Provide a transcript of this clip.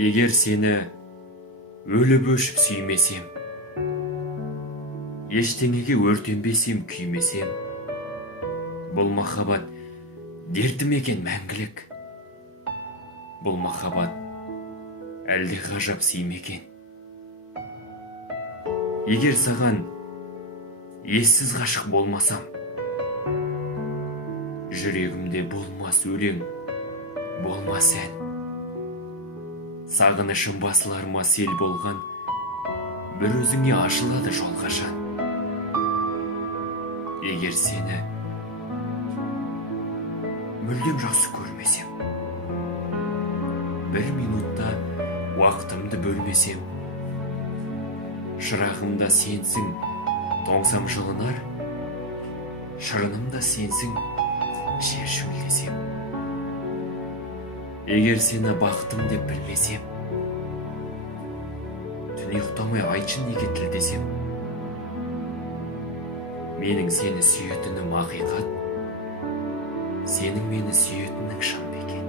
Егер сені өліп өшіп сүймесем, ештеңеге өртенбесем, күймесем, бұл махаббат дертім екен мәңгілік. Бұл махаббат әлде ғажап сүймекен. Егер саған ессіз ғашық болмасам, жүрегімде болмас өлең, болмас ән. Сағынышым басыларыма сел болған, бір өзіңе ашылады жол қашан. Егер сені мүлдем жақсы көрмесем, бір минутта уақытымды бөлмесем, шырағымда сенсің, тоңсам жылынар, шырынымда сенсің, жер шөлдесем. Егер сені бақытым деп білмесем, түн ұйықтамай айтшы неге тілдесем, менің сені сүйетінім ақиқат, сенің мені сүйетінің шын бекен.